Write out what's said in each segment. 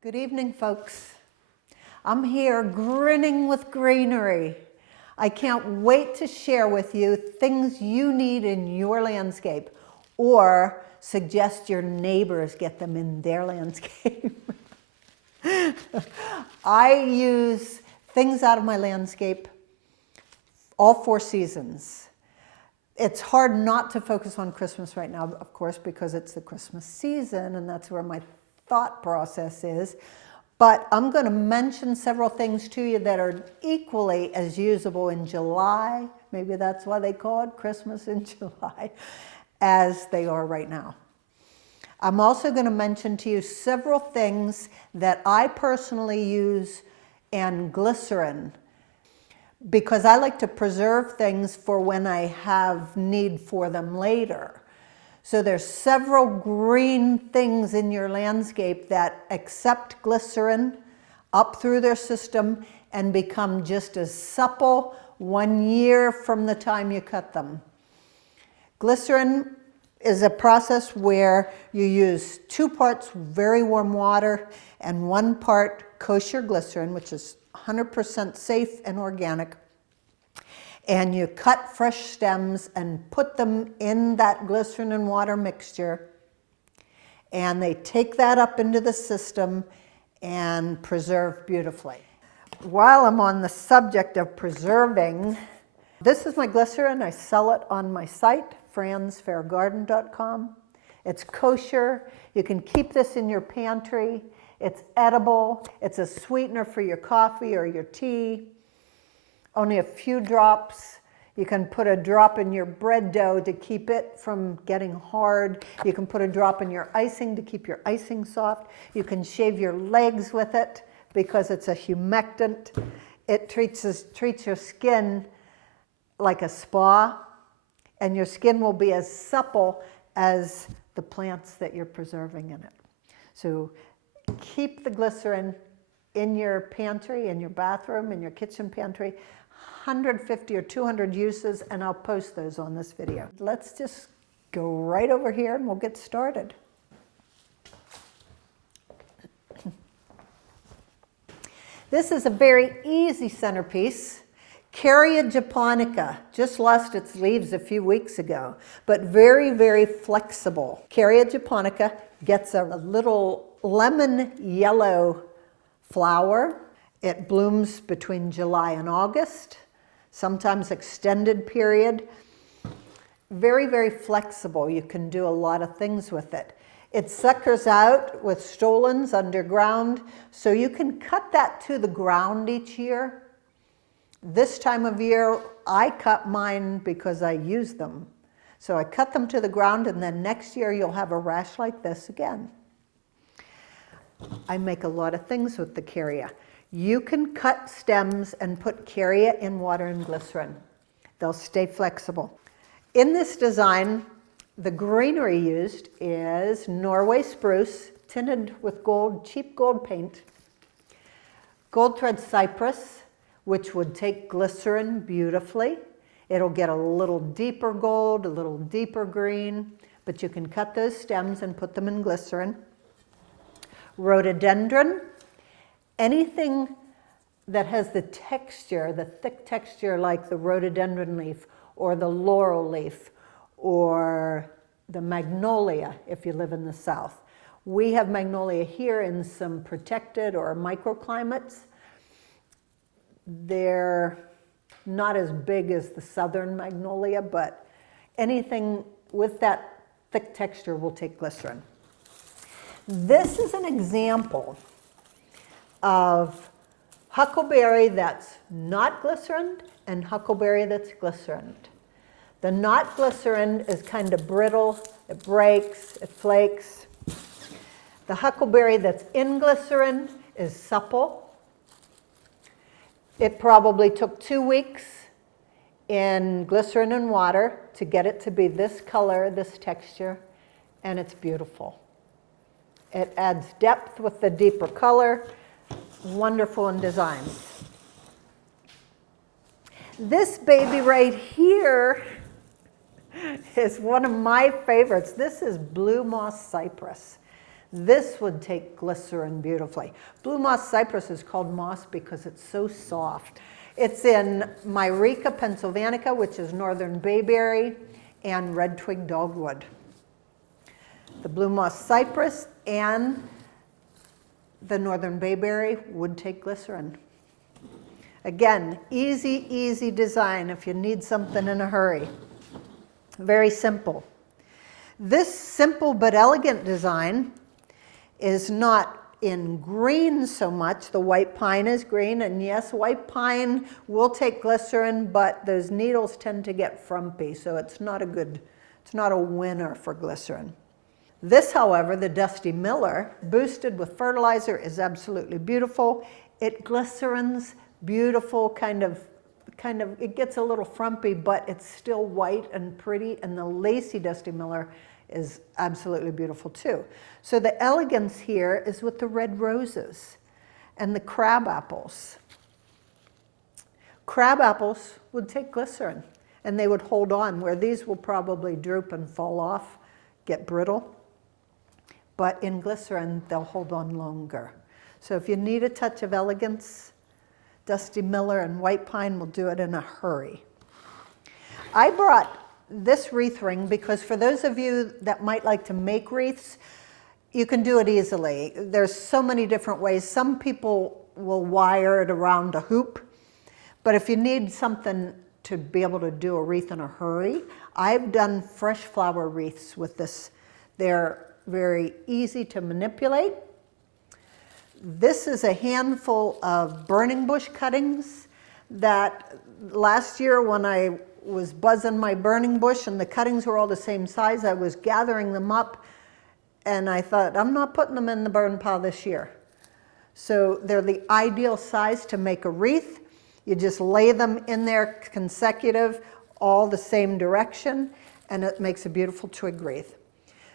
Good evening, folks. I'm here grinning with greenery. I can't wait to share with you things you need in your landscape or suggest your neighbors get them in their landscape. I use things out of my landscape all 4 seasons. It's hard not to focus on Christmas right now, of course, because it's the Christmas season and that's where my thought process is. But I'm going to mention several things to you that are equally as usable in July, maybe that's why they call it Christmas in July, as they are right now. I'm also going to mention to you several things that I personally use and glycerin, because I like to preserve things for when I have need for them later. So there's several green things in your landscape that accept glycerin up through their system and become just as supple 1 year from the time you cut them. Glycerin is a process where you use 2 parts very warm water and 1 part kosher glycerin, which is 100% safe and organic. And you cut fresh stems and put them in that glycerin and water mixture, and they take that up into the system and preserve beautifully. While I'm on the subject of preserving, this is my glycerin. I sell it on my site, fransfairgarden.com. It's kosher. You can keep this in your pantry. It's edible. It's a sweetener for your coffee or your tea. Only a few drops. You can put a drop in your bread dough to keep it from getting hard. You can put a drop in your icing to keep your icing soft. You can shave your legs with it because it's a humectant. It treats your skin like a spa, and your skin will be as supple as the plants that you're preserving in it. So keep the glycerin in your pantry, in your bathroom, in your kitchen pantry. 150 or 200 uses, and I'll post those on this video. Let's just go right over here and we'll get started. This is a very easy centerpiece. Carya japonica just lost its leaves a few weeks ago, but very, very flexible. Carya japonica gets a little lemon yellow flower. It blooms between July and August, sometimes extended period. Very, very flexible. You can do a lot of things with it. It suckers out with stolons underground, so you can cut that to the ground each year. This time of year, I cut mine because I use them. So I cut them to the ground, and then next year you'll have a rash like this again. I make a lot of things with the carya. You can cut stems and put carya in water and glycerin. They'll stay flexible. In this design, the greenery used is Norway spruce, tinted with gold, cheap gold paint, gold thread cypress, which would take glycerin beautifully. It'll get a little deeper gold, a little deeper green, but you can cut those stems and put them in glycerin. Rhododendron, anything that has the texture, the thick texture like the rhododendron leaf or the laurel leaf or the magnolia if you live in the south. We have magnolia here in some protected or microclimates. They're not as big as the southern magnolia, but anything with that thick texture will take glycerin. This is an example of huckleberry that's not glycerined and huckleberry that's glycerined. The not glycerined is kind of brittle, it breaks, it flakes. The huckleberry that's in glycerin is supple. It probably took 2 weeks in glycerin and water to get it to be this color, this texture, and it's beautiful. It adds depth with the deeper color. Wonderful in design. This baby right here is one of my favorites. This is blue moss cypress. This would take glycerin beautifully. Blue moss cypress is called moss because it's so soft. It's in Myrica pennsylvanica, which is northern bayberry, and red twig dogwood. The blue moss cypress and the northern bayberry would take glycerin. Again, easy, easy design if you need something in a hurry. Very simple. This simple but elegant design is not in green so much. The white pine is green, and yes, white pine will take glycerin, but those needles tend to get frumpy, so it's not a winner for glycerin. This, however, the Dusty Miller, boosted with fertilizer, is absolutely beautiful. It glycerins beautiful, kind of, it gets a little frumpy, but it's still white and pretty, and the lacy Dusty Miller is absolutely beautiful too. So the elegance here is with the red roses and the crab apples. Crab apples would take glycerin, and they would hold on, where these will probably droop and fall off, get brittle. But in glycerin, they'll hold on longer. So if you need a touch of elegance, Dusty Miller and white pine will do it in a hurry. I brought this wreath ring because for those of you that might like to make wreaths, you can do it easily. There's so many different ways. Some people will wire it around a hoop, but if you need something to be able to do a wreath in a hurry, I've done fresh flower wreaths with this. They're very easy to manipulate. This is a handful of burning bush cuttings that last year when I was buzzing my burning bush and the cuttings were all the same size, I was gathering them up and I thought, I'm not putting them in the burn pile this year. So they're the ideal size to make a wreath. You just lay them in there consecutive, all the same direction, and it makes a beautiful twig wreath.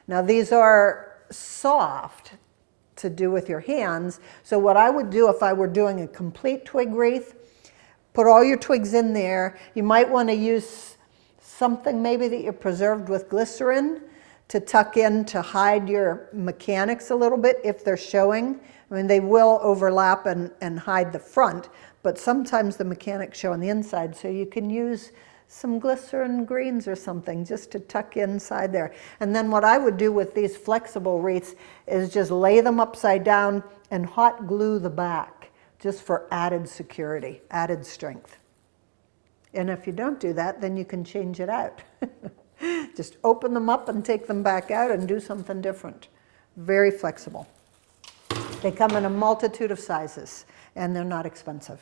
Now these are soft to do with your hands, so what I would do if I were doing a complete twig wreath, put all your twigs in there. You might want to use something maybe that you preserved with glycerin to tuck in to hide your mechanics a little bit if they're showing. I mean, they will overlap and hide the front, but sometimes the mechanics show on the inside, so you can use some glycerin greens or something just to tuck inside there. And then what I would do with these flexible wreaths is just lay them upside down and hot glue the back, just for added security, added strength. And if you don't do that, then you can change it out. Just open them up and take them back out and do something different. Very flexible. They come in a multitude of sizes, and they're not expensive.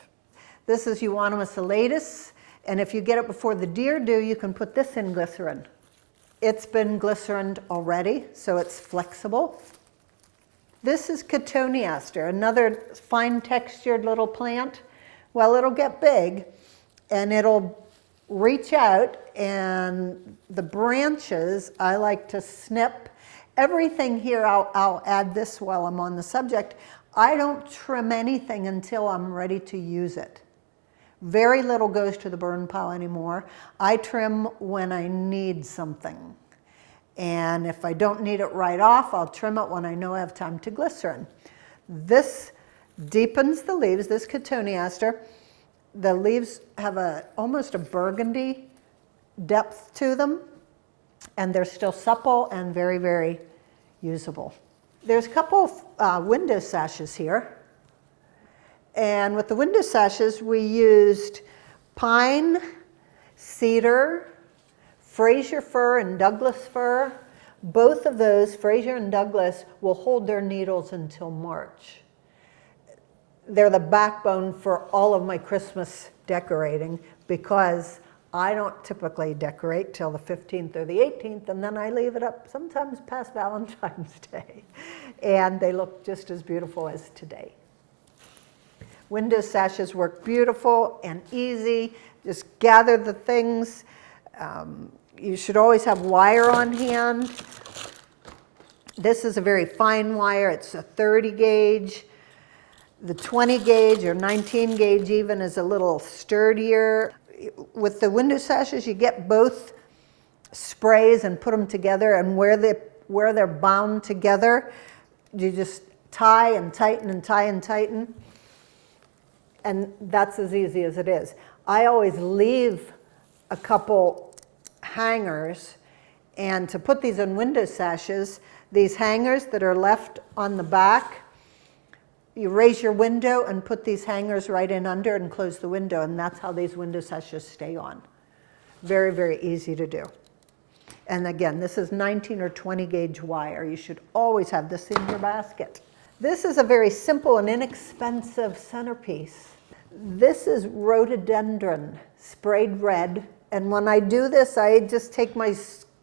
This is Euonymus elatus, and if you get it before the deer do, you can put this in glycerin. It's been glycerined already, so it's flexible. This is Cotoneaster, another fine textured little plant. Well, it'll get big and it'll reach out, and the branches I like to snip. Everything here, I'll add this while I'm on the subject. I don't trim anything until I'm ready to use it. Very little goes to the burn pile anymore. I trim when I need something. And if I don't need it right off, I'll trim it when I know I have time to glycerin. This deepens the leaves, this Cotoneaster. The leaves have almost a burgundy depth to them, and they're still supple and very, very usable. There's a couple of window sashes here. And with the window sashes, we used pine, cedar, Fraser fir and Douglas fir. Both of those, Fraser and Douglas, will hold their needles until March. They're the backbone for all of my Christmas decorating because I don't typically decorate till the 15th or the 18th, and then I leave it up sometimes past Valentine's Day. And they look just as beautiful as today. Window sashes work beautiful and easy. Just gather the things. You should always have wire on hand. This is a very fine wire. It's a 30 gauge. The 20 gauge or 19 gauge even is a little sturdier. With the window sashes, you get both sprays and put them together, and where they're bound together, you just tie and tighten and tie and tighten. And that's as easy as it is. I always leave a couple hangers, and to put these in window sashes, these hangers that are left on the back, you raise your window and put these hangers right in under and close the window, and that's how these window sashes stay on. Very, very easy to do. And again, this is 19 or 20 gauge wire. You should always have this in your basket. This is a very simple and inexpensive centerpiece. This is Rhododendron sprayed red. And when I do this, I just take my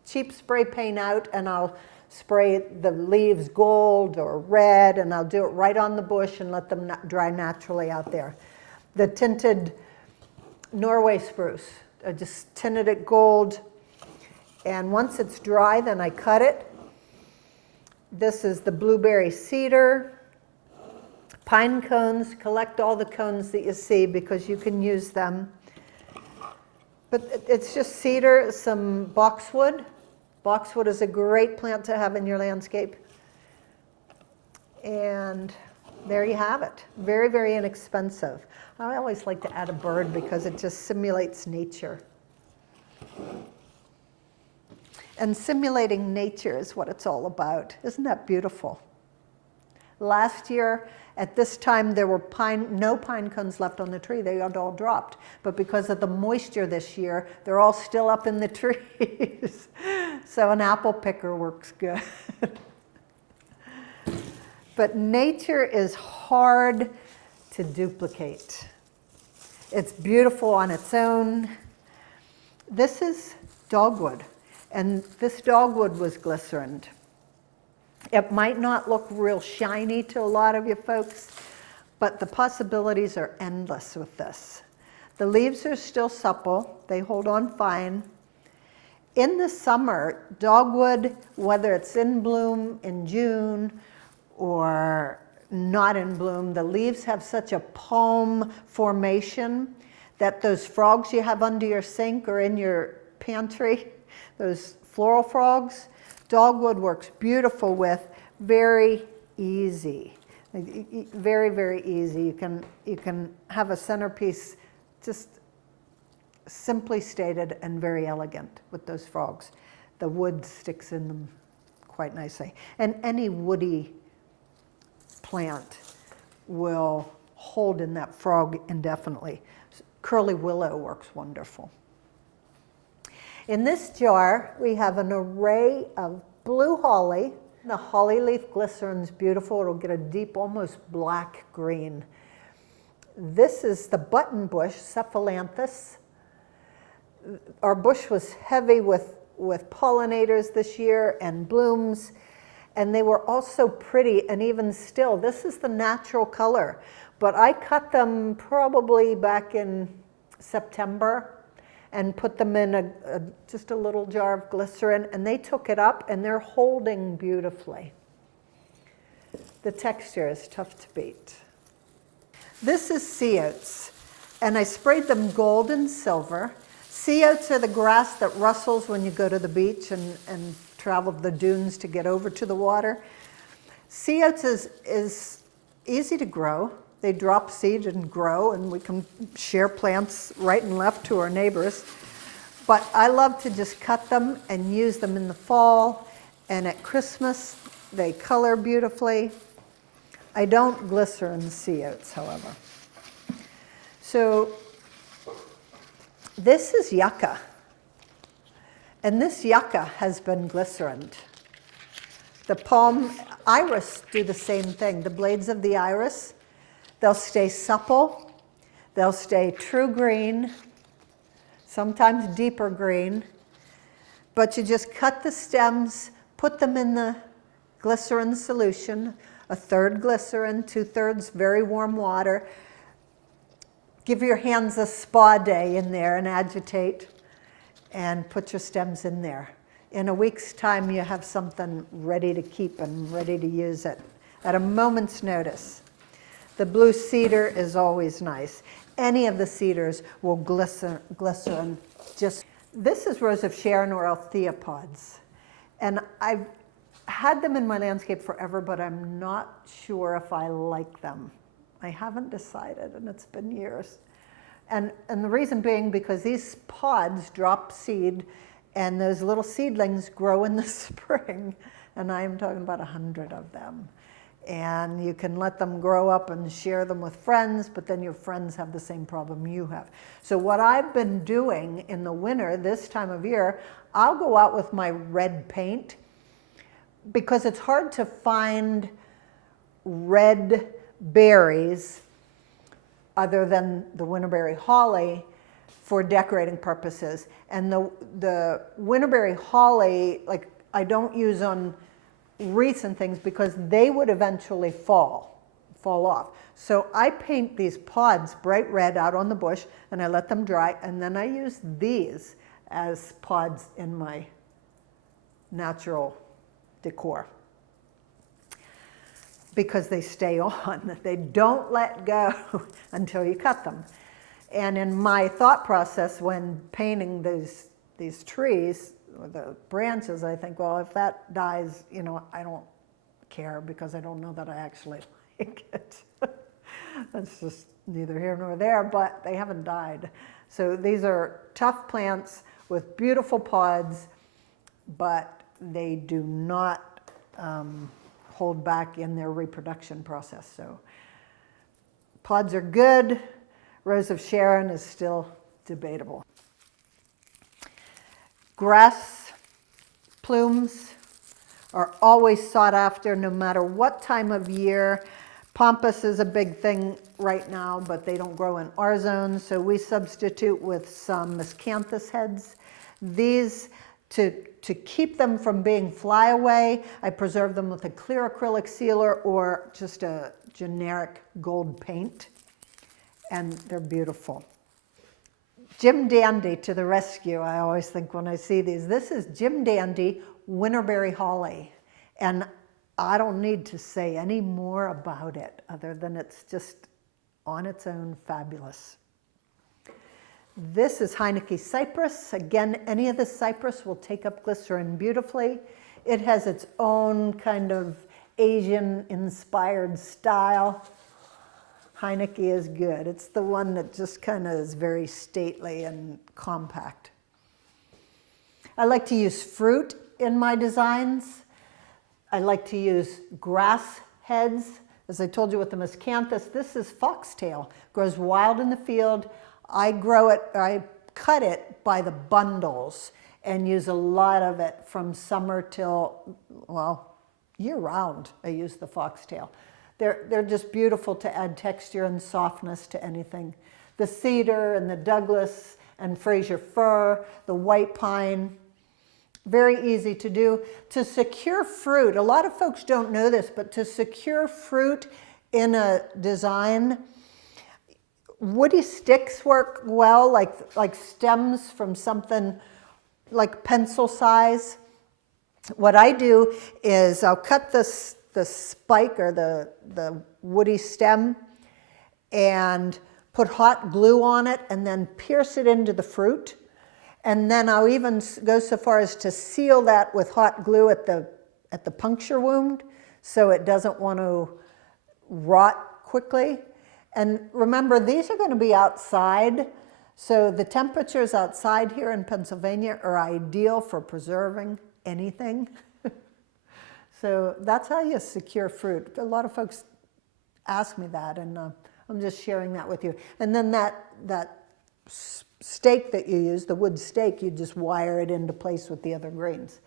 cheap spray paint out and I'll spray the leaves gold or red, and I'll do it right on the bush and let them dry naturally out there. The tinted Norway spruce, I just tinted it gold, and once it's dry, then I cut it. This is the blueberry cedar. Pine cones, collect all the cones that you see because you can use them. But it's just cedar, some boxwood. Boxwood is a great plant to have in your landscape. And there you have it. Very, very inexpensive. I always like to add a bird because it just simulates nature. And simulating nature is what it's all about. Isn't that beautiful? Last year, at this time, there were no pine cones left on the tree. They had all dropped. But because of the moisture this year, they're all still up in the trees. So an apple picker works good. But nature is hard to duplicate. It's beautiful on its own. This is dogwood, and this dogwood was glycerined. It might not look real shiny to a lot of you folks, but the possibilities are endless with this. The leaves are still supple. They hold on fine. In the summer, dogwood, whether it's in bloom in June or not in bloom, the leaves have such a palm formation that those frogs you have under your sink or in your pantry, those floral frogs, dogwood works beautiful with. Very easy. Very, very easy. You can have a centerpiece just simply stated and very elegant with those frogs. The wood sticks in them quite nicely. And any woody plant will hold in that frog indefinitely. Curly willow works wonderful. In this jar, we have an array of blue holly. The holly leaf glycerin is beautiful. It'll get a deep, almost black green. This is the button bush, Cephalanthus. Our bush was heavy with pollinators this year and blooms, and they were also pretty, and even still, this is the natural color. But I cut them probably back in September and put them in just a little jar of glycerin, and they took it up, and they're holding beautifully. The texture is tough to beat. This is sea oats, and I sprayed them gold and silver. Sea oats are the grass that rustles when you go to the beach and travel the dunes to get over to the water. Sea oats is easy to grow. They drop seed and grow, and we can share plants right and left to our neighbors. But I love to just cut them and use them in the fall, and at Christmas they color beautifully. I don't glycerin sea oats, however. So this is yucca, and this yucca has been glycerined. The palm iris do the same thing. The blades of the iris, they'll stay supple, they'll stay true green, sometimes deeper green, but you just cut the stems, put them in the glycerin solution, a third glycerin, 2/3 very warm water. Give your hands a spa day in there and agitate, and put your stems in there. In a week's time, you have something ready to keep and ready to use it at a moment's notice. The blue cedar is always nice. Any of the cedars will glycerin. This is Rose of Sharon or Althea pods. And had them in my landscape forever, but I'm not sure if I like them. I haven't decided, and it's been years. And the reason being because these pods drop seed, and those little seedlings grow in the spring, and I am talking about 100 of them. And you can let them grow up and share them with friends, but then your friends have the same problem you have. So what I've been doing in the winter, this time of year, I'll go out with my red paint, because it's hard to find red berries other than the Winterberry holly for decorating purposes. And the Winterberry holly, like, I don't use on wreaths and things because they would eventually fall off. So I paint these pods bright red out on the bush, and I let them dry, and then I use these as pods in my natural decor, because they stay on. They don't let go until you cut them. And in my thought process when painting these trees, or the branches, I think, well, if that dies, you know, I don't care, because I don't know that I actually like it. That's just neither here nor there, but they haven't died. So these are tough plants with beautiful pods, but they do not hold back in their reproduction process. So pods are good. Rose of Sharon is still debatable. Grass plumes are always sought after no matter what time of year. Pampas is a big thing right now, but they don't grow in our zone, so we substitute with some miscanthus heads. These, to keep them from being flyaway, I preserve them with a clear acrylic sealer or just a generic gold paint, and they're beautiful. Jim Dandy to the rescue, I always think when I see these. This is Jim Dandy Winterberry holly, and I don't need to say any more about it other than it's just on its own fabulous. This is Heineken Cyprus. Again, any of the cypress will take up glycerin beautifully. It has its own kind of Asian-inspired style. Heineken is good. It's the one that just kind of is very stately and compact. I like to use fruit in my designs. I like to use grass heads. As I told you with the miscanthus, this is foxtail. Grows wild in the field. I cut it by the bundles and use a lot of it from summer till, well, year round. I use the foxtail. They're just beautiful to add texture and softness to anything. The cedar and the Douglas and Fraser fir, the white pine, very easy to do. To secure fruit, a lot of folks don't know this, but to secure fruit in a design, woody sticks work well, like stems from something like pencil size. What I do is I'll cut the spike or the woody stem and put hot glue on it and then pierce it into the fruit. And then I'll even go so far as to seal that with hot glue at the puncture wound so it doesn't want to rot quickly. And remember, these are going to be outside, so the temperatures outside here in Pennsylvania are ideal for preserving anything. So that's how you secure fruit. A lot of folks ask me that, and I'm just sharing that with you. And then that stake that you use, the wood stake, you just wire it into place with the other greens.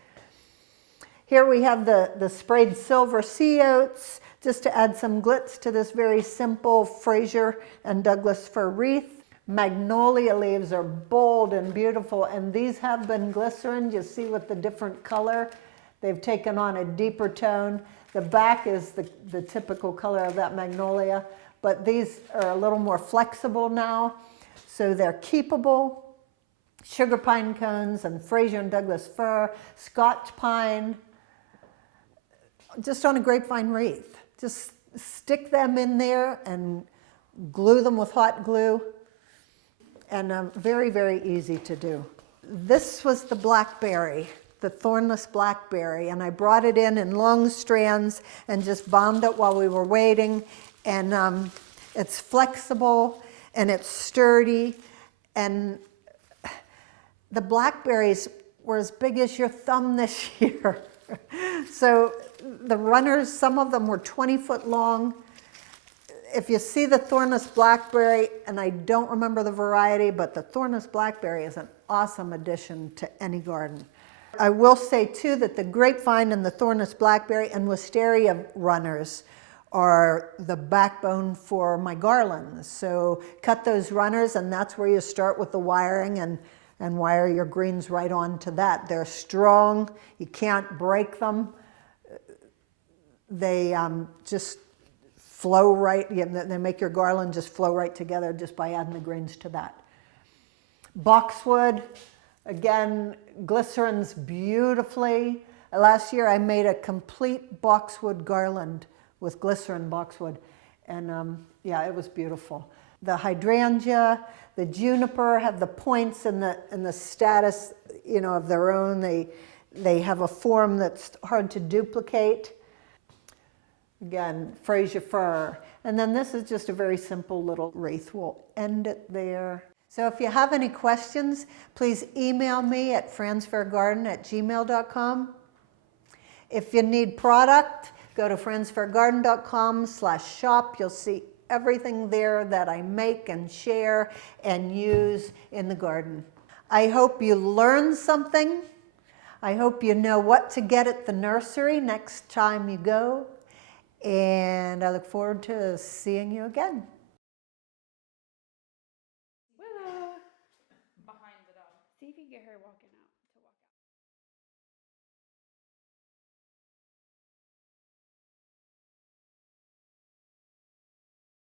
Here we have the sprayed silver sea oats, just to add some glitz to this very simple Fraser and Douglas fir wreath. Magnolia leaves are bold and beautiful, and these have been glycerined. You see with the different color, they've taken on a deeper tone. The back is the typical color of that magnolia, but these are a little more flexible now, so they're keepable. Sugar pine cones and Fraser and Douglas fir, Scotch pine, just on a grapevine wreath. Just stick them in there and glue them with hot glue, and very, very easy to do. This was the Blackberry. the thornless blackberry, and I brought it in long strands and just bound it while we were waiting. And it's flexible and it's sturdy, and the blackberries were as big as your thumb this year. So the runners, some of them were 20-foot long. If you see the thornless blackberry, and I don't remember the variety, but the thornless blackberry is an awesome addition to any garden. I will say too that the grapevine and the thornless blackberry and wisteria runners are the backbone for my garlands. So cut those runners, and that's where you start with the wiring, and wire your greens right onto that. They're strong, you can't break them. They just flow right, they make your garland just flow right together just by adding the greens to that. Boxwood, again, glycerins beautifully. Last year I made a complete boxwood garland with glycerin boxwood, and yeah, it was beautiful. The hydrangea, the juniper have the points and the status, of their own. They have a form that's hard to duplicate. Again, Fraser fir. And then this is just a very simple little wreath. We'll end it there. So if you have any questions, please email me at fransfairgarden@gmail.com. If you need product, go to fransfairgarden.com/shop. You'll see everything there that I make and share and use in the garden. I hope you learned something. I hope you know what to get at the nursery next time you go. And I look forward to seeing you again. Willow! Behind the dog. See if you can get her walking.